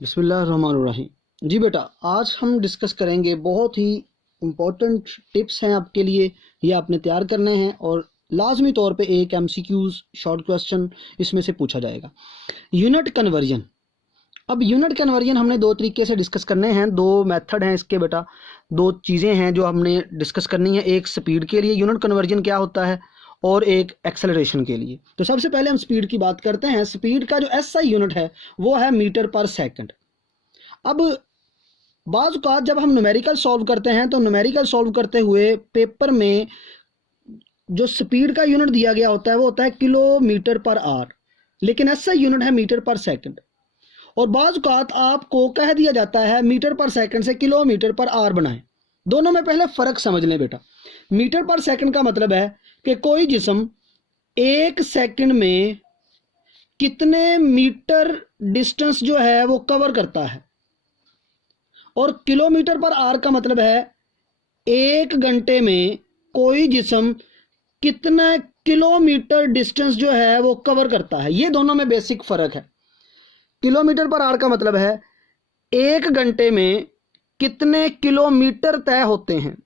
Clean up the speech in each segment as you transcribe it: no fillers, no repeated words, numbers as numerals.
बिस्मिल्लाहिर्रहमानिर्रहीम। जी बेटा, आज हम डिस्कस करेंगे बहुत ही इम्पोर्टेंट टिप्स हैं आपके लिए, ये आपने तैयार करने हैं और लाजमी तौर पे एक एमसीक्यूज शॉर्ट क्वेश्चन इसमें से पूछा जाएगा। Unit conversion. अब यूनिट कन्वर्जन हमने दो तरीके से डिस्कस करने हैं, दो मेथड हैं इसके बेटा, दो चीज़ें हैं जो हमने डिस्कस करनी है। एक स्पीड के लिए यूनिट कन्वर्जन क्या होता है और एक एक्सेलरेशन के लिए। तो सबसे पहले हम स्पीड की बात करते हैं। स्पीड का जो एसआई यूनिट है वो है मीटर पर सेकंड। अब बाज़ औक़ात जब हम न्यूमेरिकल सॉल्व करते हैं तो न्यूमेरिकल सॉल्व करते हुए पेपर में जो स्पीड का यूनिट दिया गया होता है वो होता है किलोमीटर पर आवर, लेकिन एसआई यूनिट है मीटर पर सेकंड। और बाज़ औक़ात आपको कह दिया जाता है मीटर पर सेकंड से किलोमीटर पर आवर बनाएं। दोनों में पहले फ़र्क समझ लें बेटा। मीटर पर सेकंड का मतलब है कि कोई जिस्म एक सेकंड में कितने मीटर डिस्टेंस जो है वो कवर करता है, और किलोमीटर पर आवर का मतलब है एक घंटे में कोई जिस्म कितना किलोमीटर डिस्टेंस जो है वो कवर करता है। ये दोनों में बेसिक फ़र्क है। किलोमीटर पर आवर का मतलब है एक घंटे में कितने किलोमीटर तय होते हैं।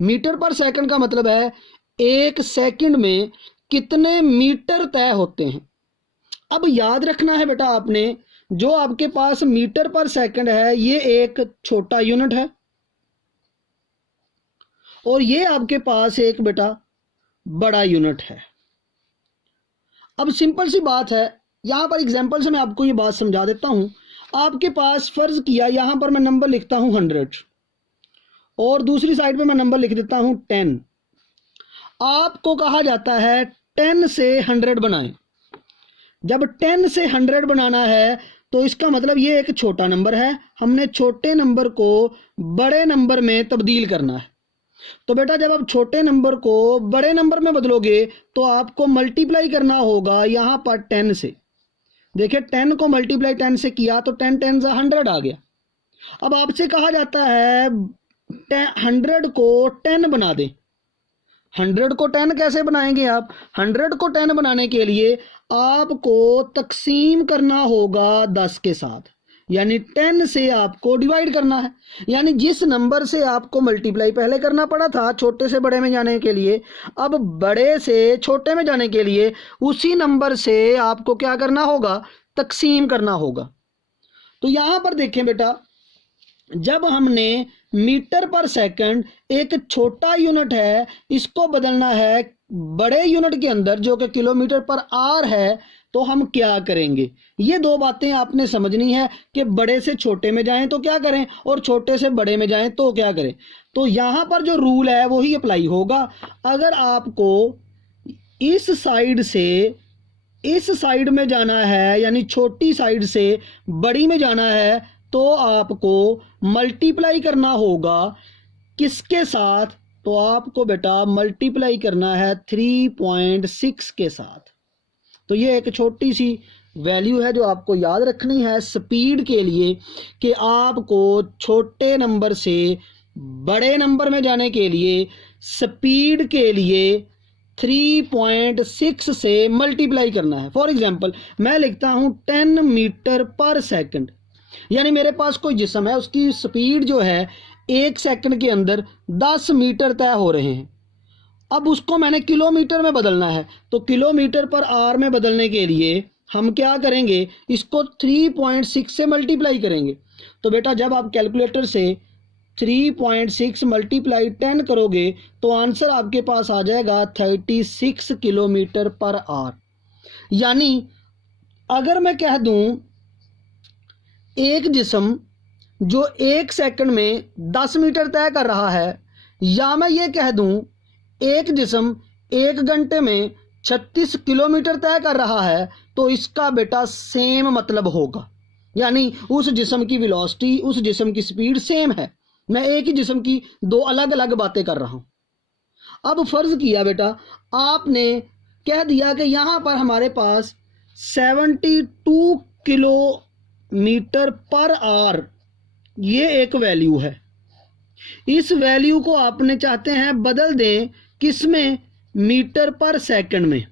मीटर पर सेकंड का मतलब है एक सेकंड में कितने मीटर तय होते हैं। अब याद रखना है बेटा आपने, जो आपके पास मीटर पर सेकंड है ये एक छोटा यूनिट है, और ये आपके पास एक बेटा बड़ा यूनिट है। अब सिंपल सी बात है, यहां पर एग्जांपल से मैं आपको ये बात समझा देता हूं। आपके पास फर्ज किया यहां पर मैं नंबर लिखता हूं 100 और दूसरी साइड पे मैं नंबर लिख देता हूं 10। आपको कहा जाता है 10 से 100 बनाएं। जब 10 से 100 बनाना है तो इसका मतलब ये एक छोटा नंबर है, हमने छोटे नंबर को बड़े नंबर में तब्दील करना है। तो बेटा जब आप छोटे नंबर को बड़े नंबर में बदलोगे तो आपको मल्टीप्लाई करना होगा यहाँ पर 10 से। देखिए 10 को मल्टीप्लाई 10 से किया तो 10 10 से 100 आ गया। अब आपसे कहा जाता है 100 को 10 बना दें। 100 को 10 कैसे बनाएंगे आप? 100 को 10 बनाने के लिए आपको तकसीम करना होगा 10 के साथ, यानी 10 से आपको डिवाइड करना है। यानी जिस नंबर से आपको मल्टीप्लाई पहले करना पड़ा था छोटे से बड़े में जाने के लिए, अब बड़े से छोटे में जाने के लिए उसी नंबर से आपको क्या करना होगा? तकसीम करना होगा। तो यहां पर देखें बेटा, जब हमने मीटर पर सेकंड एक छोटा यूनिट है इसको बदलना है बड़े यूनिट के अंदर जो कि किलोमीटर पर आवर है, तो हम क्या करेंगे? ये दो बातें आपने समझनी है कि बड़े से छोटे में जाएं तो क्या करें और छोटे से बड़े में जाएं तो क्या करें। तो यहां पर जो रूल है वही अप्लाई होगा। अगर आपको इस साइड से इस साइड में जाना है, यानी छोटी साइड से बड़ी में जाना है, तो आपको मल्टीप्लाई करना होगा किसके साथ? तो आपको बेटा मल्टीप्लाई करना है 3.6 के साथ। तो ये एक छोटी सी वैल्यू है जो आपको याद रखनी है स्पीड के लिए, कि आपको छोटे नंबर से बड़े नंबर में जाने के लिए स्पीड के लिए 3.6 से मल्टीप्लाई करना है। फॉर एग्जांपल मैं लिखता हूं 10 मीटर पर सेकंड, यानी मेरे पास कोई जिस्म है उसकी स्पीड जो है एक सेकंड के अंदर 10 मीटर तय हो रहे हैं। अब उसको मैंने किलोमीटर में बदलना है, तो किलोमीटर पर आवर में बदलने के लिए हम क्या करेंगे? इसको 3.6 से मल्टीप्लाई करेंगे। तो बेटा जब आप कैलकुलेटर से 3.6 मल्टीप्लाई 10 करोगे तो आंसर आपके पास आ जाएगा 36 किलोमीटर पर आवर। यानी अगर मैं कह दूं एक जिस्म जो एक सेकंड में 10 मीटर तय कर रहा है, या मैं ये कह दूं एक जिस्म एक घंटे में 36 किलोमीटर तय कर रहा है, तो इसका बेटा सेम मतलब होगा। यानी उस जिस्म की वेलोसिटी, उस जिस्म की स्पीड सेम है। मैं एक ही जिस्म की दो अलग अलग बातें कर रहा हूं। अब फर्ज किया बेटा आपने कह दिया कि यहां पर हमारे पास 72 किलोमीटर पर आवर ये एक वैल्यू है। इस वैल्यू को आपने चाहते हैं बदल दें किसमें? मीटर पर सेकंड में।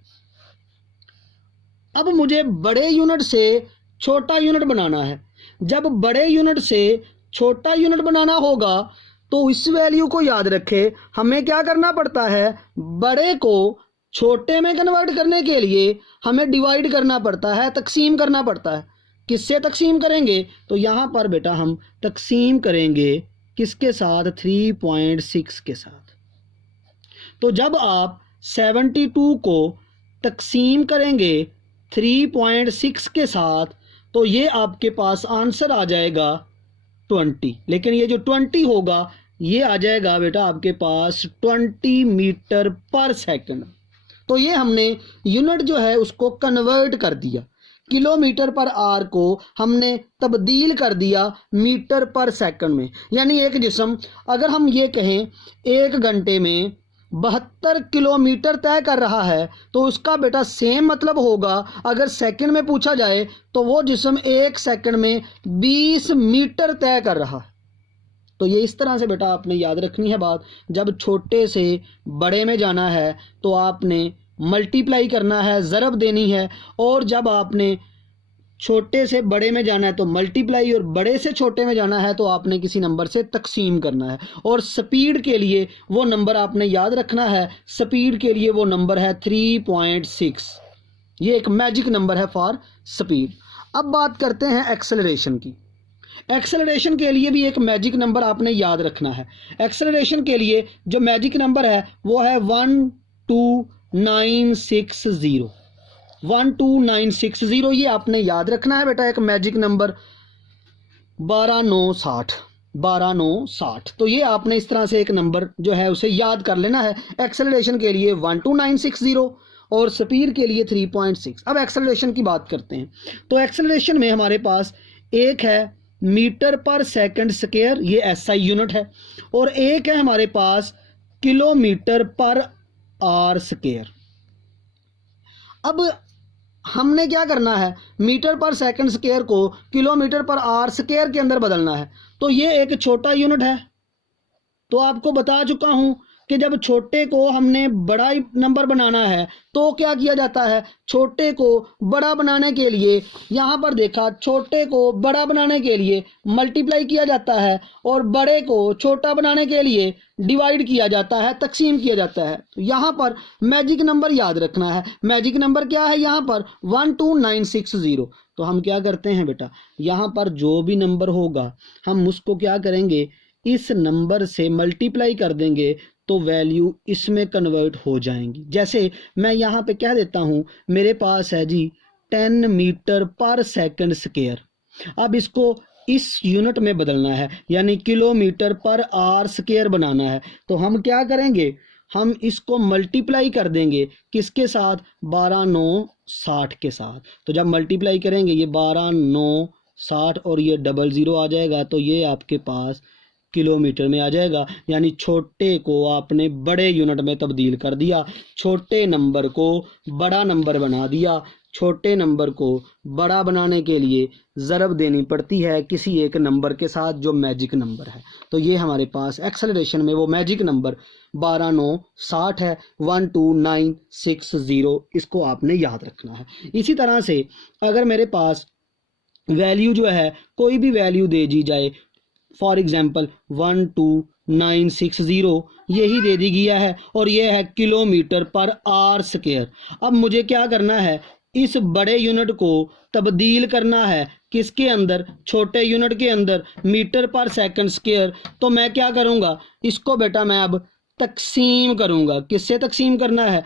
अब मुझे बड़े यूनिट से छोटा यूनिट बनाना है। जब बड़े यूनिट से छोटा यूनिट बनाना होगा तो इस वैल्यू को याद रखें, हमें क्या करना पड़ता है, बड़े को छोटे में कन्वर्ट करने के लिए हमें डिवाइड करना पड़ता है, तकसीम करना पड़ता है। किससे तकसीम करेंगे, तो यहाँ पर बेटा हम तकसीम करेंगे किसके साथ, 3.6 के साथ। तो जब आप 72 को तकसीम करेंगे 3.6 के साथ तो ये आपके पास आंसर आ जाएगा 20। लेकिन ये जो 20 होगा ये आ जाएगा बेटा आपके पास 20 मीटर पर सेकंड। तो ये हमने यूनिट जो है उसको कन्वर्ट कर दिया, किलोमीटर पर आर को हमने तब्दील कर दिया मीटर पर सेकंड में। यानी एक जिस्म अगर हम ये कहें 1 घंटे में 72 किलोमीटर तय कर रहा है तो उसका बेटा सेम मतलब होगा अगर सेकंड में पूछा जाए तो वो जिस्म 1 सेकंड में 20 मीटर तय कर रहा है। तो ये इस तरह से बेटा आपने याद रखनी है बात। जब छोटे से बड़े में जाना है तो आपने मल्टीप्लाई करना है, ज़रब देनी है, और जब आपने छोटे से बड़े में जाना है तो मल्टीप्लाई, और बड़े से छोटे में जाना है तो आपने किसी नंबर से तकसीम करना है। और स्पीड के लिए वो नंबर आपने याद रखना है, स्पीड के लिए वो नंबर है 3.6। ये एक मैजिक नंबर है फॉर स्पीड। अब बात करते हैं एक्सेलरेशन की। एक्सेलरेशन के लिए भी एक मैजिक नंबर आपने याद रखना है। एक्सेलरेशन के लिए जो मैजिक नंबर है वो है 12960। 12960 ये आपने याद रखना है बेटा, एक मैजिक नंबर 12960। तो ये आपने इस तरह से एक नंबर जो है उसे याद कर लेना है। एक्सेलरेशन के लिए 12960 और स्पीड के लिए 3.6। अब एक्सेलरेशन की बात करते हैं। तो एक्सेलरेशन में हमारे पास एक है मीटर पर सेकंड स्क्वायर, ये एसआई यूनिट है, और एक है हमारे पास किलोमीटर पर आर स्क्वायर। अब हमने क्या करना है, मीटर पर सेकंड स्क्वायर को किलोमीटर पर आर स्क्वायर के अंदर बदलना है। तो ये एक छोटा यूनिट है, तो आपको बता चुका हूं कि जब छोटे को हमने बड़ा नंबर बनाना है तो क्या किया जाता है, छोटे को बड़ा बनाने के लिए यहाँ पर देखा, छोटे को बड़ा बनाने के लिए मल्टीप्लाई किया जाता है और बड़े को छोटा बनाने के लिए डिवाइड किया जाता है, तकसीम किया जाता है। तो यहाँ पर मैजिक नंबर याद रखना है। मैजिक नंबर क्या है यहाँ पर, 12960। तो हम क्या करते हैं बेटा, यहाँ पर जो भी नंबर होगा हम उसको क्या करेंगे, इस नंबर से मल्टीप्लाई कर देंगे तो वैल्यू इसमें कन्वर्ट हो जाएंगी। जैसे मैं यहाँ पे कह देता हूँ मेरे पास है जी 10 मीटर पर सेकंड स्क्वायर। अब इसको इस यूनिट में बदलना है, यानी किलोमीटर पर आर स्क्वायर बनाना है। तो हम क्या करेंगे, हम इसको मल्टीप्लाई कर देंगे किसके साथ, 12960 के साथ। तो जब मल्टीप्लाई करेंगे ये 12960 और ये 00 आ जाएगा तो ये आपके पास किलोमीटर में आ जाएगा। यानी छोटे को आपने बड़े यूनिट में तब्दील कर दिया, छोटे नंबर को बड़ा नंबर बना दिया। छोटे नंबर को बड़ा बनाने के लिए ज़रब देनी पड़ती है किसी एक नंबर के साथ जो मैजिक नंबर है। तो ये हमारे पास एक्सेलरेशन में वो मैजिक नंबर 12960 है, 12960, इसको आपने याद रखना है। इसी तरह से अगर मेरे पास वैल्यू जो है कोई भी वैल्यू दे दी जाए, फॉर एग्जाम्पल 12960 यही दे दी गया है और ये है किलोमीटर पर आर स्क्वायर। अब मुझे क्या करना है, इस बड़े यूनिट को तब्दील करना है किसके अंदर, छोटे यूनिट के अंदर, मीटर पर सेकंड स्क्वायर। तो मैं क्या करूँगा, इसको बेटा मैं अब तकसीम करूँगा। किससे तकसीम करना है,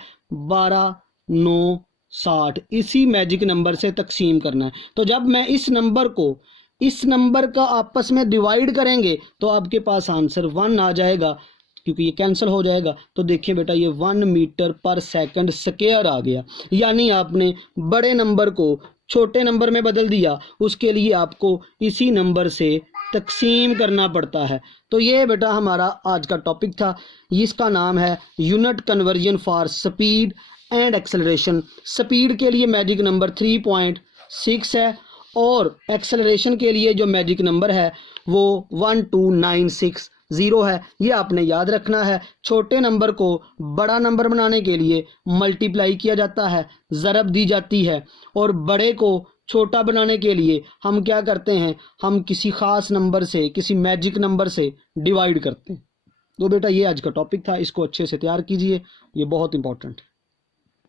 12960, इसी मैजिक नंबर से तकसीम करना है। तो जब मैं इस नंबर को इस नंबर का आपस में डिवाइड करेंगे तो आपके पास आंसर 1 आ जाएगा, क्योंकि ये कैंसिल हो जाएगा। तो देखिए बेटा ये 1 मीटर पर सेकंड स्क्वायर आ गया। यानी आपने बड़े नंबर को छोटे नंबर में बदल दिया, उसके लिए आपको इसी नंबर से तकसीम करना पड़ता है। तो ये बेटा हमारा आज का टॉपिक था, इसका नाम है unit conversion for speed and acceleration. Speed के लिए मैजिक नंबर 3.6 है और एक्सेलरेशन के लिए जो मैजिक नंबर है वो 12960 है। ये आपने याद रखना है। छोटे नंबर को बड़ा नंबर बनाने के लिए मल्टीप्लाई किया जाता है, ज़रब दी जाती है, और बड़े को छोटा बनाने के लिए हम क्या करते हैं, हम किसी ख़ास नंबर से, किसी मैजिक नंबर से डिवाइड करते हैं। तो बेटा ये आज का टॉपिक था, इसको अच्छे से तैयार कीजिए, ये बहुत इंपॉर्टेंट है।